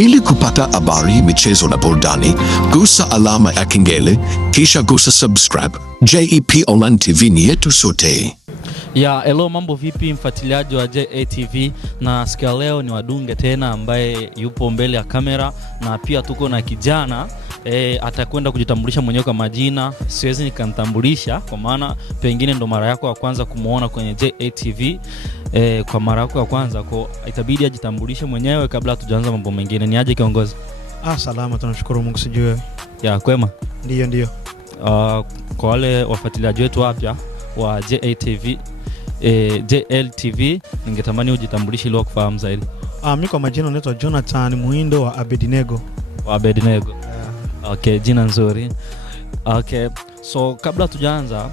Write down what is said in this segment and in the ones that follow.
Ili kupata habari, michezo na burudani, gusa alama ya kengele kisha gusa subscribe. JEP Online TV ni yetu sote. Ya hello, mambo vipi mfuatiliaji wa JETV, na siku ya leo ni wadunge tena ambaye yupo mbele ya kamera, na pia tuko na kijana atakwenda kujitambulisha mwenyewe kwa majina. Siwezi nikamtambulisha kwa maana pengine ndo mara yako ya kwanza kumuona kwenye JETV. Kwa mara yako ya kwanza kwa itabidi ajitambulishe mwenyewe kabla tujaanza mambo mengine. Ni aje kiongozi? Salama, tunashukuru Mungu. Sijui ya kwema? Ndio. Kwa wale wafuatiliaji wetu wapya wa JETV JLTV, ningetamani ujitambulishe ili wakufahamu zaidi. Mimi kwa majina naitwa Jonathan Muindo wa Abednego. Okay, jina nzuri. Okay, so kabla tujaanza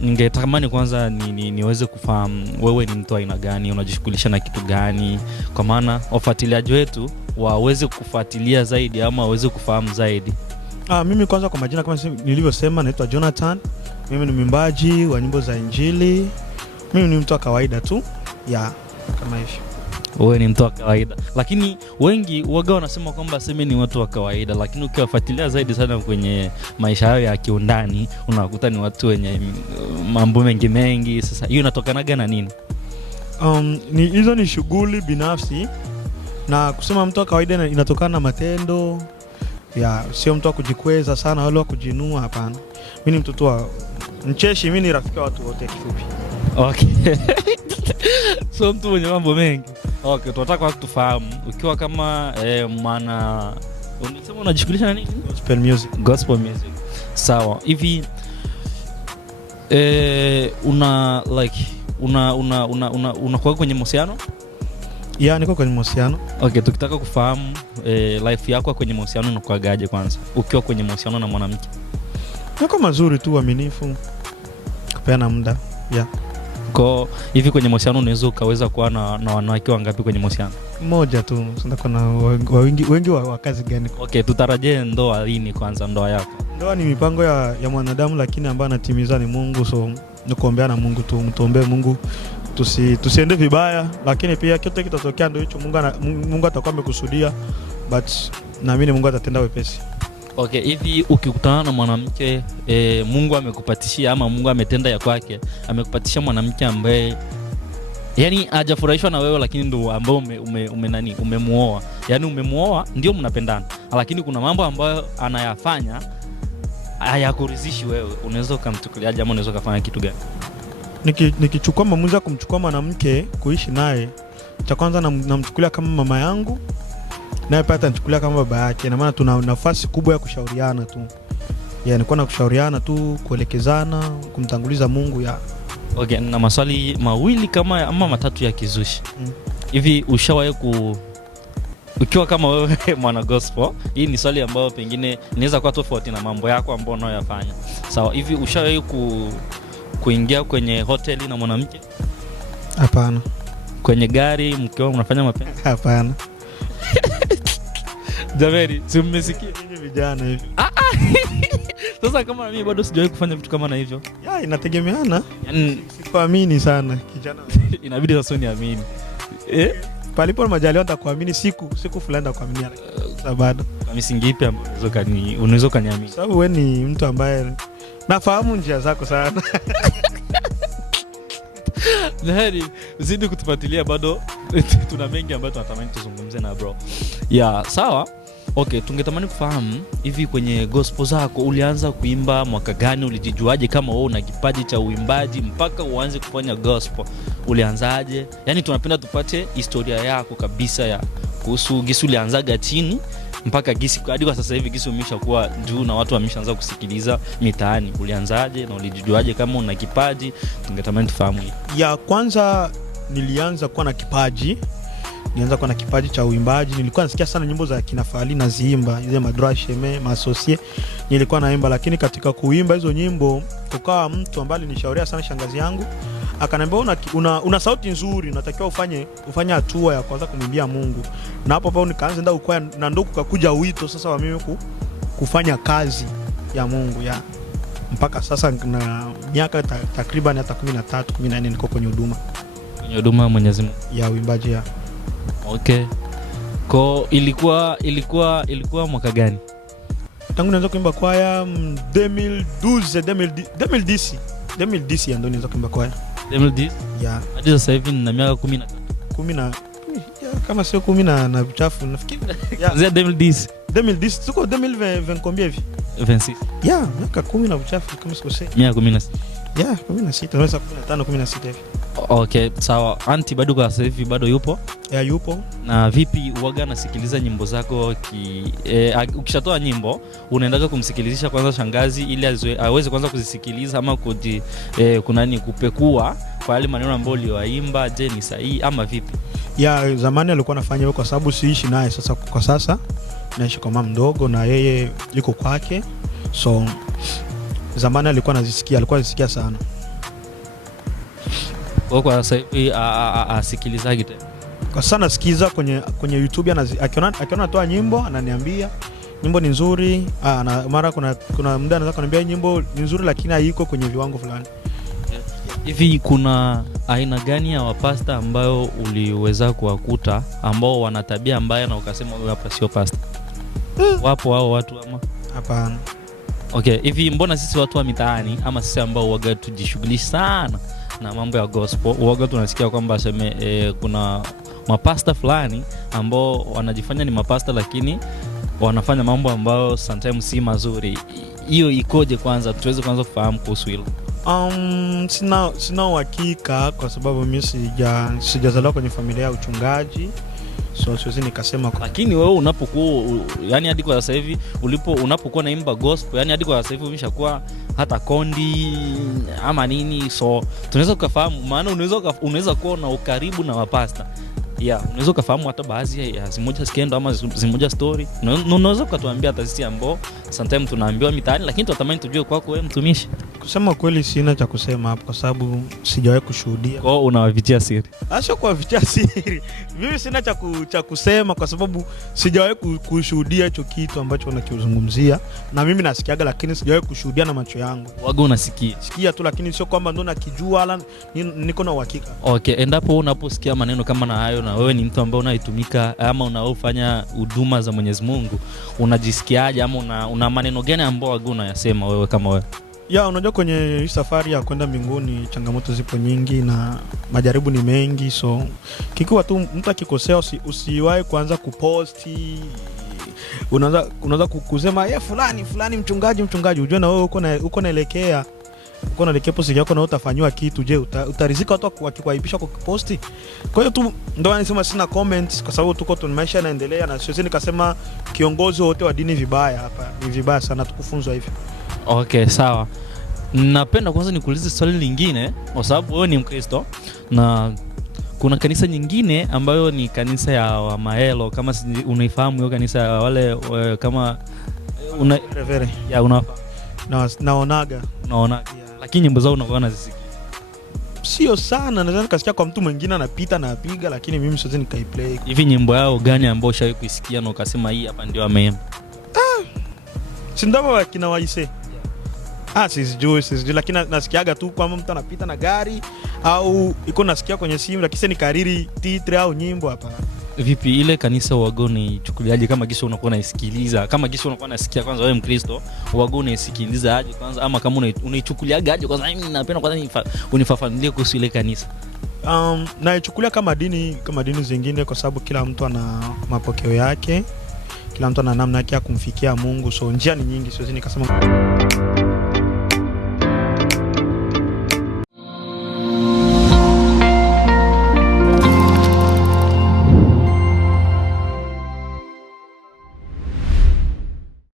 ningetamani kwanza niweze kufahamu wewe ni mtu aina gani, unajishughulisha na kitu gani, kwa maana wafuatiliaji wetu waweze kufuatilia zaidi ama waweze kufahamu zaidi. Mimi kwanza kwa majina kama nilivyosema naitwa Jonathan. Mimi ni mwimbaji wa nyimbo za Injili. Mimi ni mtu wa kawaida tu. Kama hivyo. Wewe ni mtu wa kawaida. Lakini wengi waga wanasema kwamba sema ni watu wa kawaida, lakini ukiwafuatilia zaidi sana kwenye maisha yao ya kiundani unakuta ni watu wenye mambo mengi. Sasa hiyo inatokana na nini? Hizo ni shughuli binafsi, na kusema mtu wa kawaida inatokana na matendo. Sio mtu wa kujikweza sana wala wa kujinua, hapana. Mimi ni mtoto wa mcheshi, mimi ni rafiki wa watu wote kifupi. Okay. So mtu mwenye mambo mengi. Okay, tunataka tufahamu ukiwa kama maana unasema unajishughulisha na nini? Gospel music. Sawa. Hivi unakuwa kwenye mahusiano? Niko kwenye mahusiano. Okay, tukitaka kufahamu life yako kwenye mahusiano unakuagaje kwanza? Ukiwa kwenye mahusiano na mwanamke. Niko mazuri tu, uaminifu, kupeana muda. Kwa hivi kwenye mahusiano unaweza ukaweza kuwa na wanawake wangapi kwenye mahusiano? Mmoja tu. Sasa kuna wengi wa kazi gani? Okay, tutarajie ndoa lini kwanza, ndoa yako? Ndoa ni mipango ya mwanadamu, lakini ambaye anatimiza ni Mungu. So nikuombea na Mungu tu, mtuombee Mungu tusiende vibaya, lakini pia kitu kitatokea ndio hicho Mungu atakuwa amekusudia, but naamini Mungu atatenda wepesi. Okay, hivi ukikutana na mwanamke Mungu amekupatishia ama Mungu ametenda ya kwake, amekupatishia mwanamke ambaye yani hajafurahishwa na wewe, lakini ndio ambao umemuoa. Yani umemuoa ndio mnapendana, lakini kuna mambo ambayo anayafanya hayakuridhishi wewe, unaweza kumchukuliaje ama unaweza kufanya kitu gani? Nikichukua maamuzi ya kumchukua mwanamke kuishi naye, cha kwanza namchukulia kama mama yangu, naye pia atanichukulia kama baba yake, na maana tuna nafasi kubwa ya kushauriana tu. Nilikuwa na kushauriana tu, kuelekezana, kumtanguliza Mungu. Okay, na maswali mawili kama ama matatu ya kizushi. Hivi ushawahi ukiwa kama wewe mwana gospel, hii ni swali ambayo pengine inaweza kuwa tofauti na mambo yako ambayo unayofanya. Sawa, hivi ushawahi kuingia kwenye hoteli na mwanamke? Hapana. Kwenye gari mkiwa mnafanya mapenzi? Hapana. Jamani, si mmesikia hivi vijana hivi? Sasa kama mimi bado sijawahi kufanya vitu kama na hivyo. Inategemeana. Sikuamini sana kijana. Inabidi sasa niamini. Palipo majaliwa nitakuamini, siku fulani nitakuamini, bado. Kwa misingi ipi ambayo unaweza kaniamini? Sababu wewe ni mtu ambaye nafahamu njia zako sana. Naheri, zidi kutufuatilia, bado tuna mengi ambayo tunatamani tuzungumze na bro. Sawa. Okay, tungetamani kufahamu hivi kwenye gospel zako ulianza kuimba mwaka gani? Ulijijuaje kama wewe una kipaji cha uimbaji mpaka uanze kufanya gospel? Ulianzaje? Yani tunapenda tupate historia yako kabisa ya kuhusu gisi ulianzaga chini mpaka gisi hadi kwa sasa hivi gisi umeshakuwa juu na watu wameshaanza kusikiliza mitaani. Ulianzaje na ulijijuaje kama una kipaji? Tungetamani tufahamu. Kwanza nilianza kuwa na kipaji. Nilianza kuwa na kipaji cha uimbaji. Nilikuwa nasikia sana nyimbo za kina Fally naziimba, ile madrasheme, masosie. Nilikuwa naimba, lakini katika kuimba hizo nyimbo kukawa mtu ambaye alinishauria sana, shangazi yangu. Akaniambia una sauti nzuri, unatakiwa ufanye hatua ya kwanza kumwimbia Mungu. Na hapo nikaanza ndio kwa na ndo kukakuja wito sasa wa mimi kufanya kazi ya Mungu mpaka sasa na miaka takriban hata 13 14 niko kwenye huduma. Kwenye huduma Mwenyezi Mungu ya uimbaji. Okay. Kwa ilikuwa mwaka gani? Tangu nianza kuimba kwaya 2010 ndio nianza kuimba kwaya. 2010? Yeah. Hadi sasa hivi nina miaka 13. 10 kama sio 10 na vichafu nafikiri. Yeah. 2010 tuko 2020 combien hivi? 26. Yeah, miaka 10 na vichafu kama sikosei. Miaka 16. Yeah, 16 naweza 15 16 hivi. Okay, sawa. Auntie bado kwa sasa hivi bado yupo? Yeah, yupo. Na vipi uwaga nasikiliza nyimbo zako ukishatoa nyimbo unaendaga kumsikilizisha kwanza shangazi ili aweze kwanza kuzisikiliza ama kupekua kwa yale maneno ambayo uliyoimba, je ni sahihi ama vipi? Yeah, zamani alikuwa anafanya hivyo kwa sababu siishi naye sasa. Kwa sasa naishi kwa mama mdogo na yeye yuko kwake. So zamani alikuwa anazisikia sana. Kwa sasa hivi asikilizaje tena? Kwa sana sikiza kwenye YouTube akiona natoa nyimbo ananiambia nyimbo ni nzuri. Mara kuna muda anaweza kuniambia nyimbo ni nzuri lakini haiko kwenye viwango fulani. Hivi kuna aina gani ya wapasta ambayo uliweza kuwakuta ambao wana tabia mbaya na ukasema wewe hapa sio pasta? Wapo hao watu ama? Hapana. Okay, hivi mbona sisi watu wa mitaani ama sisi ambao waga tujishughulishi sana na mambo ya gospel, waga tunasikia kwamba kuna mapasta fulani ambao wanajifanya ni mapasta lakini wanafanya mambo ambayo sometimes si mazuri. Hiyo ikoje kwanza? Tuweze kwanza kufahamu kuhusu hilo. Sina uhakika kwa sababu mimi sijazaliwa kwenye familia ya uchungaji. So siwezi nikasema lakini wewe unapokuwa yani hadi kwa sasa hivi unapokuwa naimba gospel yani hadi kwa sasa hivi umeshakuwa hata kondi ama nini, so tunaweza kufahamu maana unaweza kuwa na ukaribu na mapasta. Yeah, unaweza kufahamu hata baadhi ya zimoja skendo ama zimoja story. Unaweza kutuambia hata sisi ambao sometimes tunaambiwa mitaani lakini tunatamani tujue kwako wewe mtumishi. Kusema kweli sina cha kusema hapo kwa sababu sijawahi kushuhudia. Kwa hiyo unawavitia siri? Sio kuwavitia siri. Mimi sina cha kusema kwa sababu sijawahi kushuhudia hicho kitu ambacho unakizungumzia. Na mimi nasikiaga lakini sijawahi kushuhudia na macho yangu. Waga unasikia? Sikia tu lakini sio kwamba ndo nakijua wala niko na uhakika. Okay, endapo unaposikia maneno kama na hayo na wewe ni mtu ambaye unaitumika ama unaofanya huduma za Mwenyezi Mungu, unajisikiaje ama una maneno gani ambayo waga unayasema wewe kama wewe? Ya, unajua kwenye safari ya kwenda mbinguni changamoto zipo nyingi na majaribu ni mengi, so kikiwa tu mtu akikosea usiwahi kuanza kuposti. Unaanza kusema fulani mchungaji, unajua na wewe uko naelekea posti yako na utafanywa kitu. Je, utarizika watu wakikuaibisha kwa posti? Kwa hiyo tu ndio anasema sina comments kwa sababu tuko maisha yanaendelea na siwezi nikasema kiongozi wote wa dini vibaya. Hapa ni vibaya sana, tukufunzwa hivi. Okay, sawa. Napenda kwanza nikuulize swali lingine kwa sababu wewe ni Mkristo na kuna kanisa nyingine ambayo ni kanisa ya wa Maelo, kama unaifahamu hiyo kanisa ya wale kama ya unafahamu? Naonaga. Yeah. Lakini nyimbo zao unakuwa unazisikia? Sio sana, naweza nikasikia kwa mtu mwingine anapita na apiga lakini mimi siwezi nikaiplay. Hivi nyimbo yao gani ambayo ushawahi kuisikia na ukasema hii hapa ndio ameimba? Si ndio kina Waise? Sijui lakini nasikiaga tu kwamba mtu anapita na gari au iko nasikia kwenye simu lakini ni kariri titre au nyimbo hapa. Vipi ile kanisa wagoni chukuliaje kama gisho unakuwa unaisikiliza? Kama gisho unakuwa unasikia kwanza wewe Mkristo, wagoni unaisikiliza aje kwanza ama kama unaichukuliaga aje kwanza? Mimi napenda kwanza unifafanulie kuhusu ile kanisa. Naichukulia kama dini zingine kwa sababu kila mtu ana mapokeo yake. Kila mtu ana namna yake ya kumfikia Mungu, so njia ni nyingi, siwezi nikasema